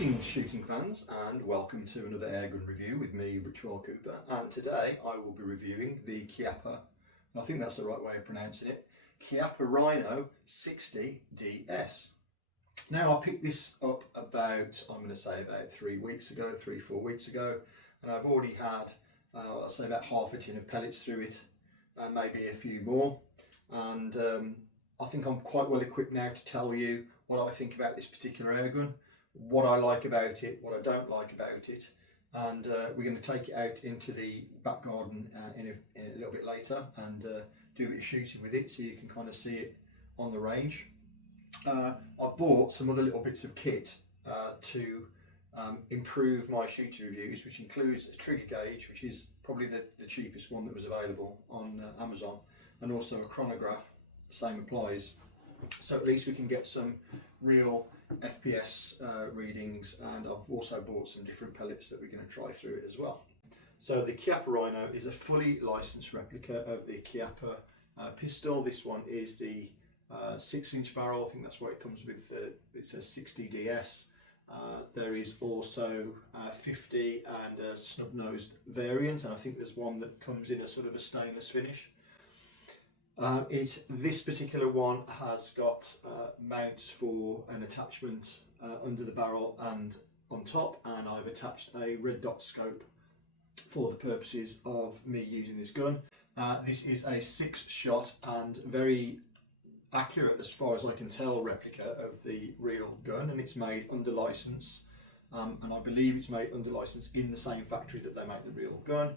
Greetings shooting fans, and welcome to another airgun review with me, Richard Cooper, and today I will be reviewing the Chiappa, and I think that's the right way of pronouncing it, Chiappa Rhino 60DS. Now I picked this up about, I'm going to say about 3 weeks ago, 3-4 weeks ago, and I've already had, I'll say about half a tin of pellets through it, and maybe a few more, and I think I'm quite well equipped now to tell you what I think about this particular airgun, what I like about it, what I don't like about it, and we're going to take it out into the back garden in a little bit later and do a bit of shooting with it so you can kind of see it on the range. I've bought some other little bits of kit to improve my shooting reviews, which includes a trigger gauge, which is probably the cheapest one that was available on Amazon, and also a chronograph. Same applies, so at least we can get some real FPS readings, and I've also bought some different pellets that we're going to try through it as well. So the Chiappa Rhino is a fully licensed replica of the Chiappa pistol. This one is the 6-inch barrel. I think that's why it comes with it says 60DS. There is also 50 and a snub-nosed variant, and I think there's one that comes in a sort of a stainless finish. This particular one has got mounts for an attachment under the barrel and on top, and I've attached a red dot scope for the purposes of me using this gun. This is a 6-shot and very accurate, as far as I can tell, replica of the real gun, and it's made under license, and I believe it's made under license in the same factory that they make the real gun.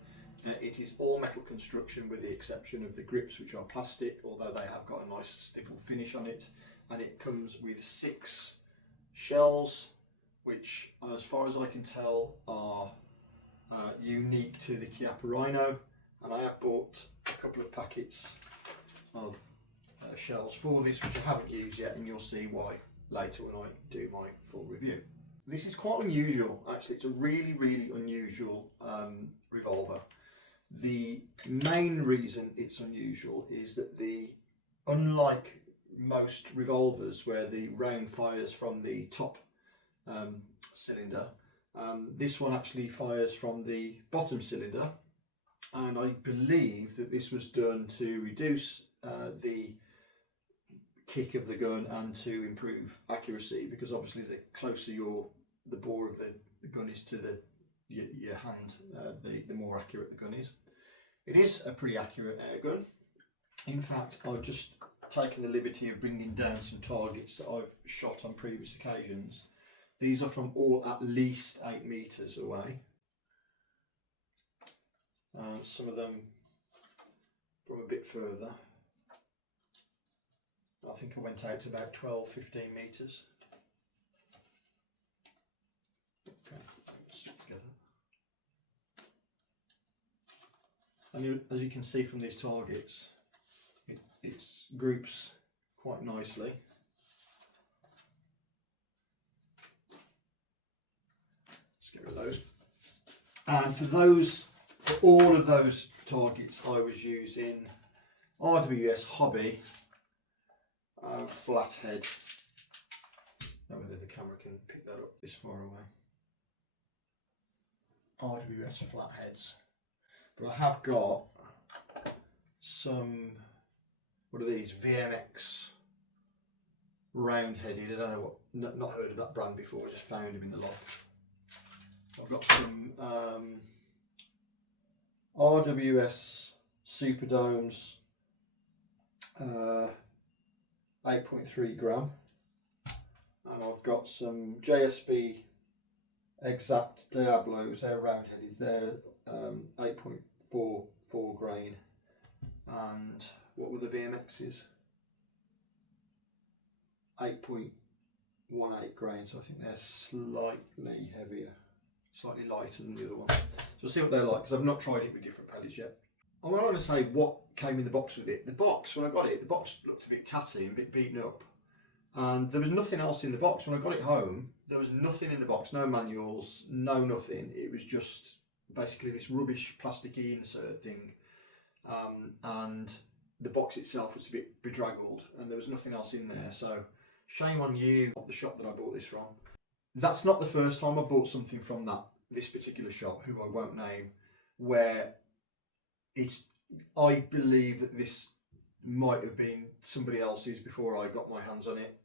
It is all metal construction with the exception of the grips, which are plastic, although they have got a nice stipple finish on it, and it comes with 6 shells, which as far as I can tell are unique to the Chiappa Rhino, and I have bought a couple of packets of shells for this, which I haven't used yet, and you'll see why later when I do my full review. This is quite unusual, actually. It's a really unusual revolver. The main reason it's unusual is that unlike most revolvers where the round fires from the top cylinder, this one actually fires from the bottom cylinder, and I believe that this was done to reduce the kick of the gun and to improve accuracy, because obviously the closer the bore of the gun is to your hand, the more accurate the gun is. It is a pretty accurate air gun. In fact, I've just taken the liberty of bringing down some targets that I've shot on previous occasions. These are from all at least 8 meters away. Some of them from a bit further. I think I went out to about 12-15 meters. Okay, let's stick together. And as you can see from these targets, it groups quite nicely. Let's get rid of those. And for all of those targets, I was using RWS Hobby flathead. I don't know whether the camera can pick that up this far away. RWS flatheads. But I have got some, what are these, VMX round-headed. I don't know what, not heard of that brand before, I just found them in the loft. I've got some RWS Superdomes 8.3 gram, and I've got some JSB Exact Diablos. They're round-headed, they're 8.44 grain, and what were the VMXs? 8.18 grain, so I think they're slightly heavier, slightly lighter than the other one. So we'll see what they're like, because I've not tried it with different pellets yet. I'm going to say what came in the box with it. The box, when I got it, the box looked a bit tatty and a bit beaten up, and there was nothing else in the box. When I got it home, there was nothing in the box, no manuals, no nothing. It was just basically this rubbish plasticky insert thing, and the box itself was a bit bedraggled, and there was nothing else in there. So shame on you, the shop that I bought this from. That's not the first time I bought something from this particular shop, who I won't name, where I believe that this might have been somebody else's before I got my hands on it.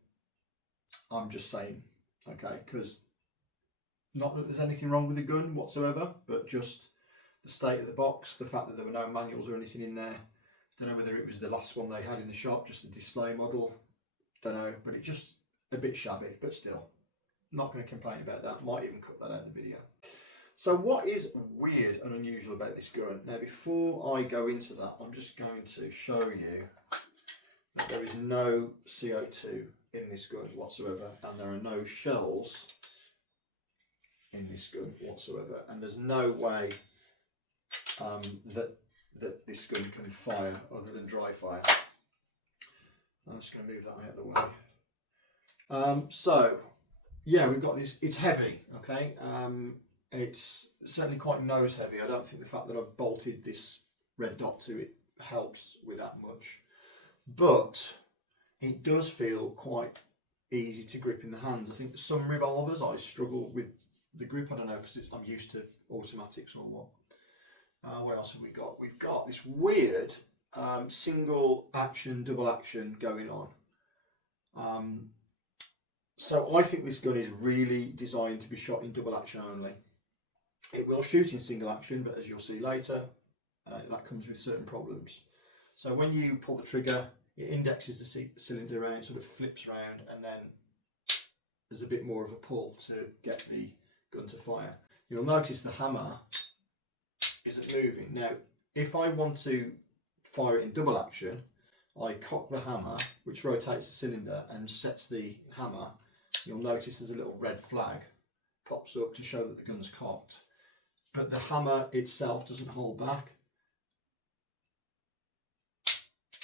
I'm just saying, okay, because not that there's anything wrong with the gun whatsoever, but just the state of the box, the fact that there were no manuals or anything in there. Don't know whether it was the last one they had in the shop, just a display model. Don't know, but it's just a bit shabby, but still, not going to complain about that. Might even cut that out of the video. So what is weird and unusual about this gun? Now, before I go into that, I'm just going to show you that there is no CO2 in this gun whatsoever, and there are no shells in this gun whatsoever, and there's no way that this gun can fire other than dry fire. I'm just going to move that out of the way. So yeah, we've got this. It's heavy, okay. It's certainly quite nose heavy. I don't think the fact that I've bolted this red dot to it helps with that much, but it does feel quite easy to grip in the hand. I think some revolvers I struggle with the grip. I don't know, because I'm used to automatics or what. What else have we got? We've got this weird single action, double action going on. So I think this gun is really designed to be shot in double action only. It will shoot in single action, but as you'll see later, that comes with certain problems. So when you pull the trigger, it indexes the cylinder around, sort of flips around, and then there's a bit more of a pull to get the gun to fire. You'll notice the hammer isn't moving. Now, if I want to fire it in double action, I cock the hammer, which rotates the cylinder and sets the hammer. You'll notice there's a little red flag pops up to show that the gun's cocked. But the hammer itself doesn't hold back.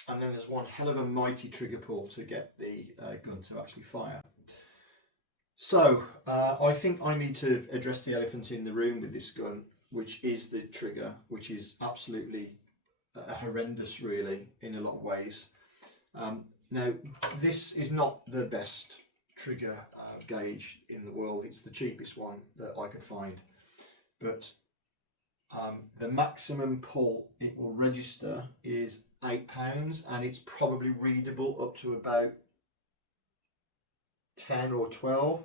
And then there's one hell of a mighty trigger pull to get the gun to actually fire. So I think I need to address the elephant in the room with this gun, which is the trigger, which is absolutely horrendous really in a lot of ways. Now, this is not the best trigger gauge in the world. It's the cheapest one that I could find, but the maximum pull it will register is £8, and it's probably readable up to about 10 or 12.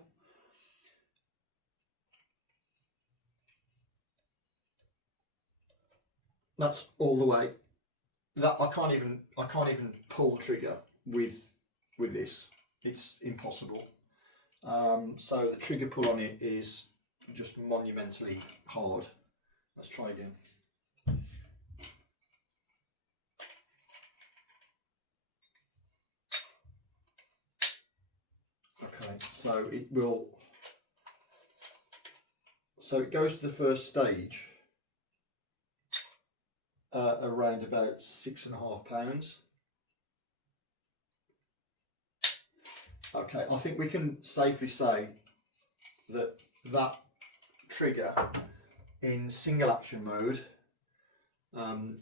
That's all the way. That I can't even pull the trigger with this. It's impossible. So the trigger pull on it is just monumentally hard. Let's try again. Okay, so it goes to the first stage around about £6.5. Okay, I think we can safely say that trigger in single action mode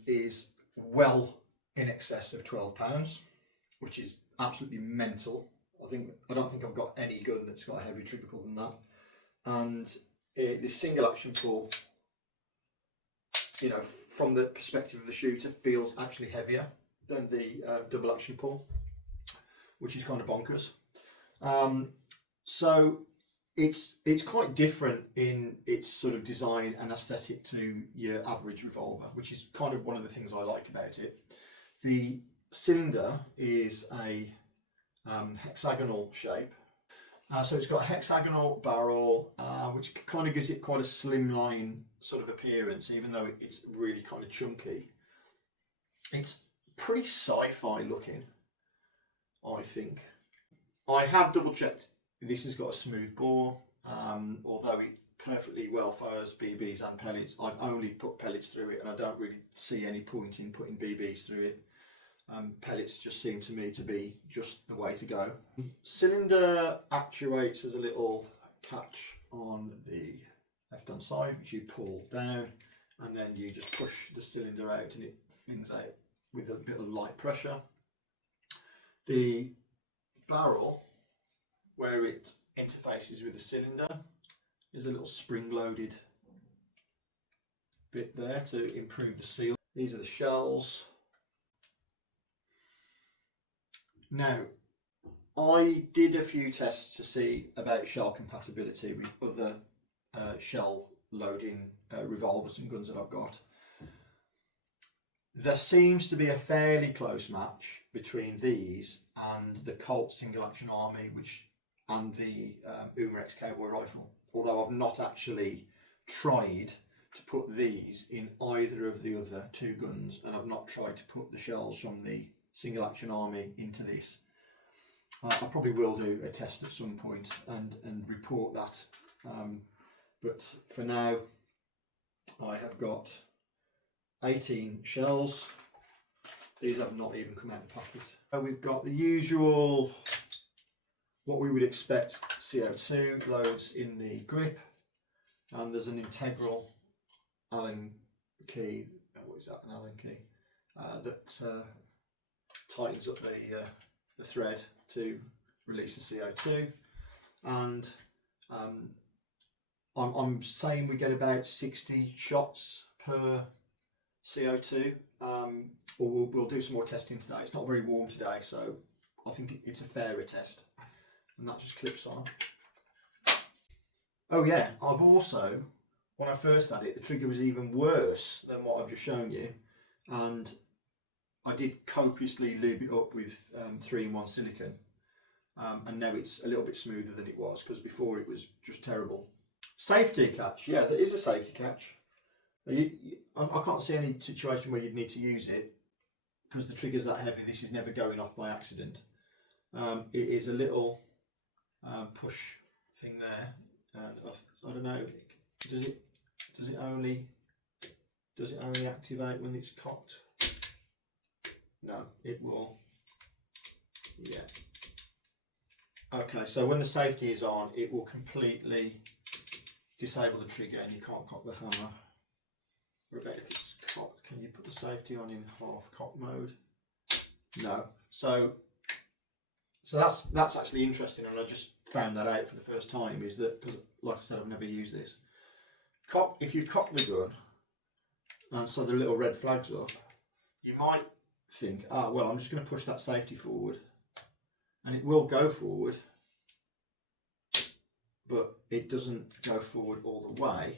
is well in excess of £12, which is absolutely mental. I don't think I've got any gun that's got a heavy trigger pull than that. And the single action pull, you know, from the perspective of the shooter, feels actually heavier than the double action pull, which is kind of bonkers. So it's quite different in its sort of design and aesthetic to your average revolver, which is kind of one of the things I like about it. The cylinder is a hexagonal shape. So it's got a hexagonal barrel, which kind of gives it quite a slimline sort of appearance, even though it's really kind of chunky. It's pretty sci-fi looking, I think. I have double checked this has got a smooth bore, although it perfectly well fires BBs and pellets. I've only put pellets through it, and I don't really see any point in putting BBs through it. Pellets just seem to me to be just the way to go. Cylinder actuates as a little catch on the left hand side, which you pull down, and then you just push the cylinder out and it flings out with a bit of light pressure. The barrel, where it interfaces with the cylinder. There's a little spring-loaded bit there to improve the seal. These are the shells. Now, I did a few tests to see about shell compatibility with other shell loading revolvers and guns that I've got. There seems to be a fairly close match between these and the Colt single action army, and the Umarex cowboy rifle. Although I've not actually tried to put these in either of the other two guns, and I've not tried to put the shells from the single action army into this. I probably will do a test at some point and report that. But for now, I have got 18 shells. These have not even come out of the packet. We've got the usual, what we would expect, CO2 loads in the grip, and there's an integral Allen key, what is that, an Allen key, that tightens up the thread to release the CO2, and I'm saying we get about 60 shots per CO2, or we'll do some more testing today. It's not very warm today, so I think it's a fairer test, and that just clips on. Oh yeah, I've also, when I first had it, the trigger was even worse than what I've just shown you, and I did copiously lube it up with 3-in-1 silicone, and now it's a little bit smoother than it was, because before it was just terrible. Safety catch, yeah, there is a safety catch. I can't see any situation where you'd need to use it, because the trigger's that heavy. This is never going off by accident. It is a little push thing there, and I don't know. Does it only activate when it's cocked? No, it will. Yeah. Okay, so when the safety is on, it will completely disable the trigger, and you can't cock the hammer. What about if it's cocked? Can you put the safety on in half cock mode? No. So that's actually interesting, and I just found that out for the first time. Is that because, like I said, I've never used this. If you cock the gun, and so the little red flag's up, you might think, well, I'm just going to push that safety forward, and it will go forward, but it doesn't go forward all the way,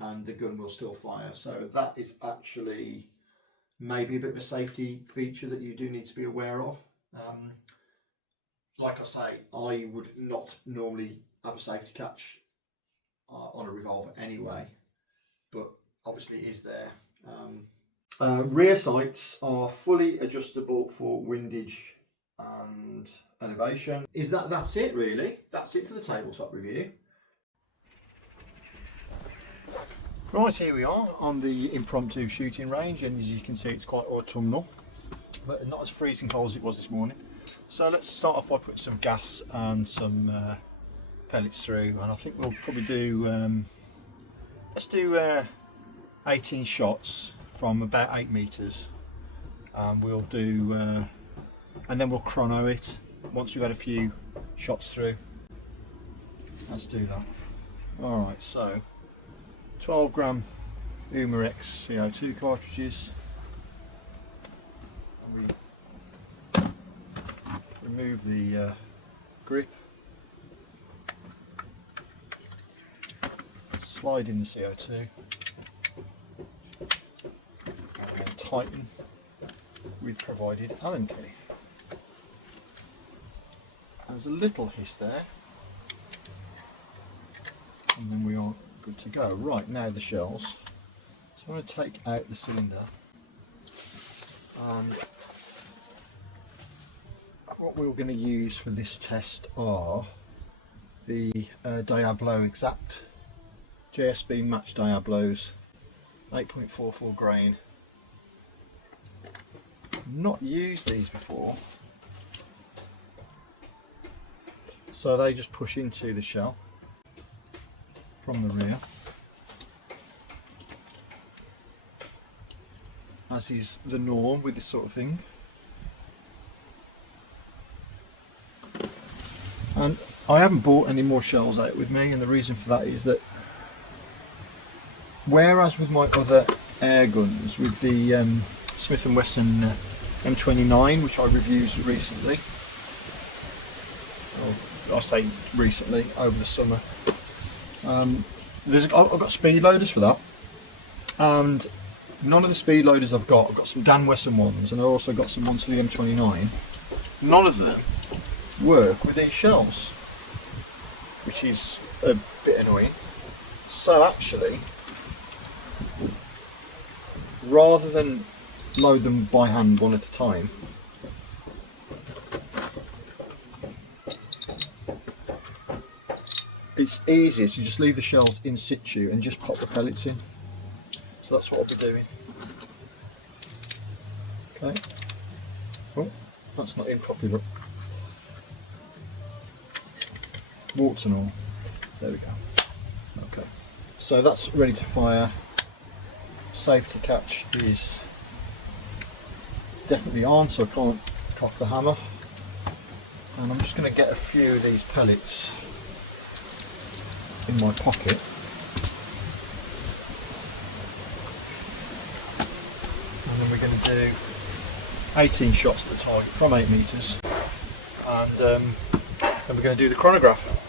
and the gun will still fire. So that is actually maybe a bit of a safety feature that you do need to be aware of. Like I say, I would not normally have a safety catch on a revolver anyway, but obviously it is there. Rear sights are fully adjustable for windage and elevation. That's it really? That's it for the tabletop review. Right, here we are on the impromptu shooting range, and as you can see, it's quite autumnal, but not as freezing cold as it was this morning. So let's start off by putting some gas and some pellets through, and I think we'll probably do, let's do 18 shots from about 8 meters. We'll do, and then we'll chrono it once we've had a few shots through. Let's do that. All right, so 12 gram Umarex CO2 cartridges. And we remove the grip, slide in the CO2, and then tighten with provided Allen key. There's a little hiss there, and then we are good to go. Right, now the shells. So I'm going to take out the cylinder, and what we're going to use for this test are the Diablo Exact JSB match Diablos, 8.44 grain. Not used these before, so they just push into the shell from the rear, as is the norm with this sort of thing. And I haven't bought any more shells out with me, and the reason for that is that whereas with my other air guns, with the Smith & Wesson M29, which I reviewed recently, I say recently, over the summer, I've got speed loaders for that, and none of the speed loaders I've got some Dan Wesson ones, and I've also got some ones for the M29. None of them work with these shells, which is a bit annoying. So actually, rather than load them by hand one at a time, it's easier to just leave the shells in situ and just pop the pellets in. So that's what I'll be doing. Okay. Oh, that's not in properly, look. Warts and all. There we go. Okay. So that's ready to fire. Safety catch is definitely on, so I can't cock the hammer. And I'm just going to get a few of these pellets in my pocket. And then we're going to do 18 shots at the target from 8 metres. And then we're going to do the chronograph.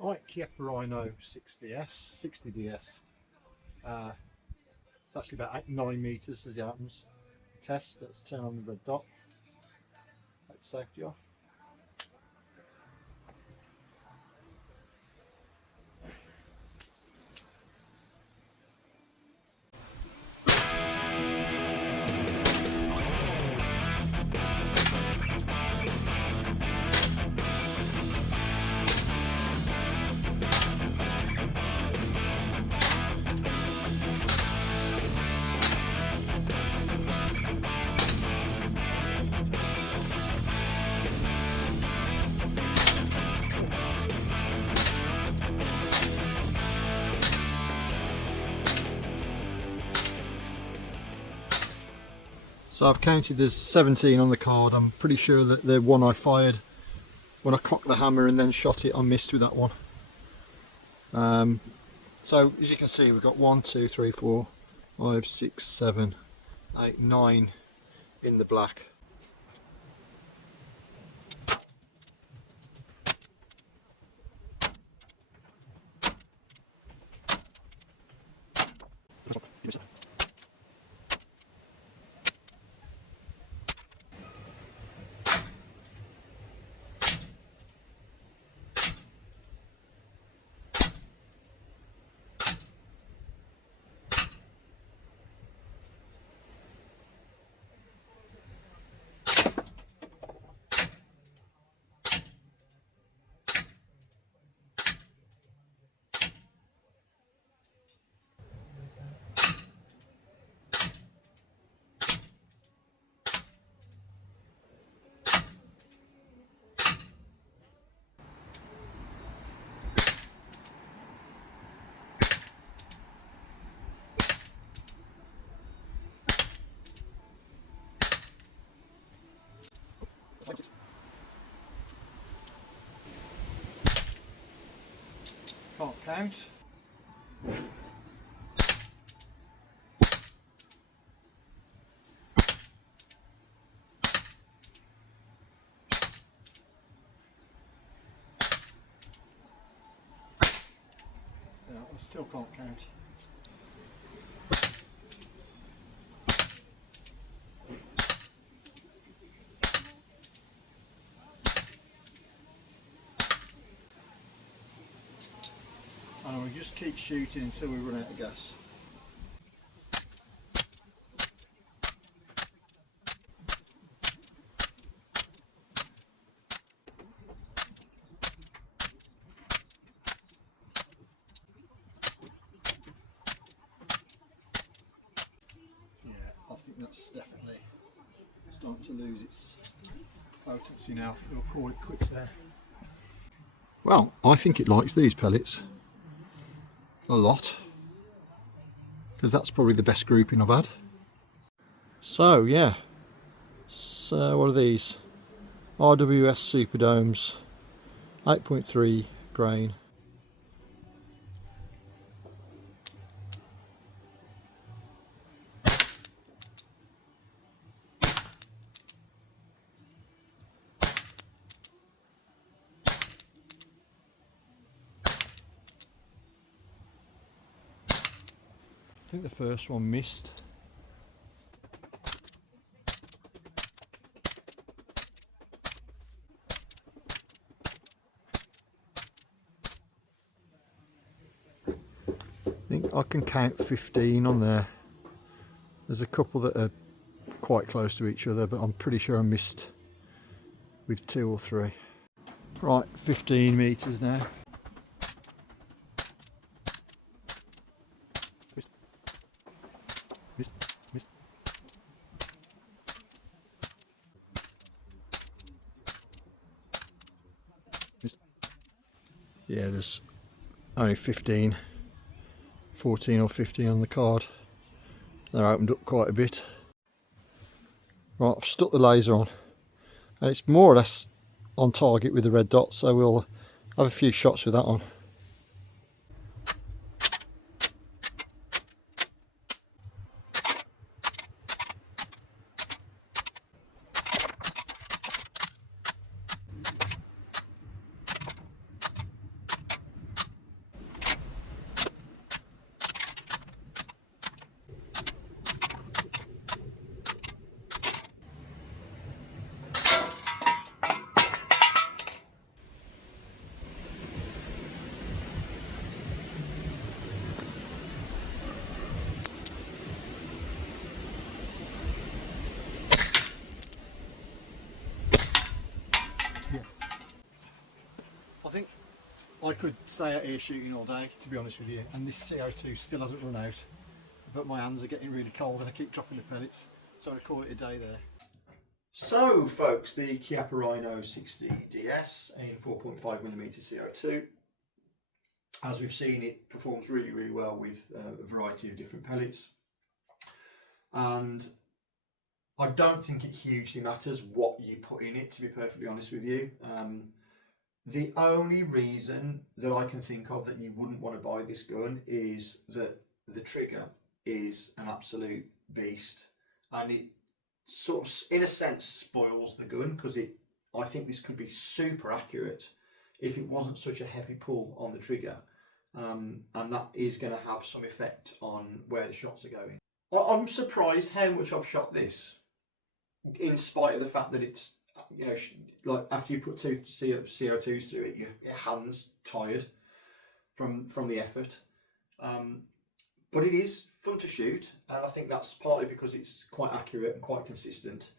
Right, Chiappa Rhino 60DS. It's actually about 9 metres as it happens. Test, let's turn on the red dot. Let safety off. So I've counted there's 17 on the card. I'm pretty sure that the one I fired when I cocked the hammer and then shot it, I missed with that one. So as you can see, we've got 1, 2, 3, 4, 5, 6, 7, 8, 9 in the black. Can't count. Yeah, I still can't count. And we just keep shooting until we run out of gas. Yeah, I think that's definitely starting to lose its potency now. We'll call it quits there. Well, I think it likes these pellets a lot, because that's probably the best grouping I've had. So yeah, so what are these? RWS Superdomes, 8.3 grain. I think the first one missed. I think I can count 15 on there. There's a couple that are quite close to each other, but I'm pretty sure I missed with 2 or 3. Right, 15 metres now. Missed, missed, missed. Missed. Yeah, there's only 15, 14 or 15 on the card. They're opened up quite a bit. Right, I've stuck the laser on, and it's more or less on target with the red dot, so we'll have a few shots with that on. Yeah. I think I could stay out here shooting all day, to be honest with you, and this CO2 still hasn't run out, but my hands are getting really cold and I keep dropping the pellets, so I call it a day there. So folks, the Chiappa Rhino 60DS in 4.5mm CO2. As we've seen, it performs really well with a variety of different pellets, and I don't think it hugely matters what you put in it, to be perfectly honest with you. The only reason that I can think of that you wouldn't want to buy this gun is that the trigger is an absolute beast, and it sort of, in a sense, spoils the gun, because I think this could be super accurate if it wasn't such a heavy pull on the trigger, and that is going to have some effect on where the shots are going. I'm surprised how much I've shot this, in spite of the fact that it's, you know, like after you put 2 CO2s through it, your hands tired from the effort. But it is fun to shoot, and I think that's partly because it's quite accurate and quite consistent.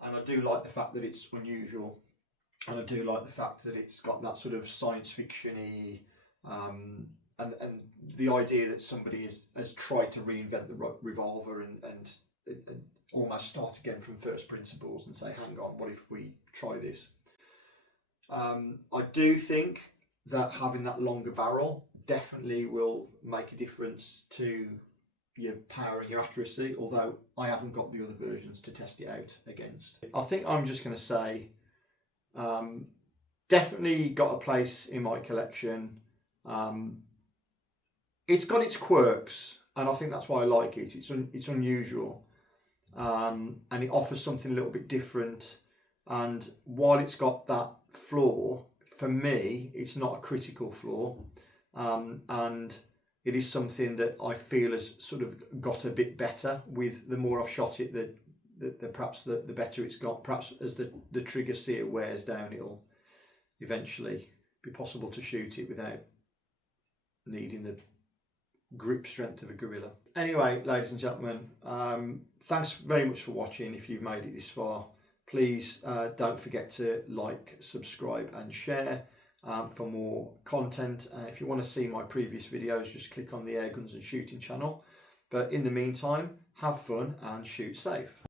And I do like the fact that it's unusual, and I do like the fact that it's got that sort of science fiction-y, and the idea that somebody has tried to reinvent the revolver and almost start again from first principles and say, hang on, what if we try this? I do think that having that longer barrel definitely will make a difference to your power and your accuracy, although I haven't got the other versions to test it out against. I think I'm just going to say definitely got a place in my collection. It's got its quirks, and I think that's why I like it. It's unusual, and it offers something a little bit different, and while it's got that flaw, for me it's not a critical flaw, and it is something that I feel has sort of got a bit better with the more I've shot it, perhaps the better it's got. Perhaps as the trigger sear wears down, it'll eventually be possible to shoot it without needing the grip strength of a gorilla. Anyway, ladies and gentlemen, thanks very much for watching. If you've made it this far, please don't forget to like, subscribe and share for more content. If you want to see my previous videos, just click on the Air Guns and Shooting channel. But in the meantime, have fun and shoot safe.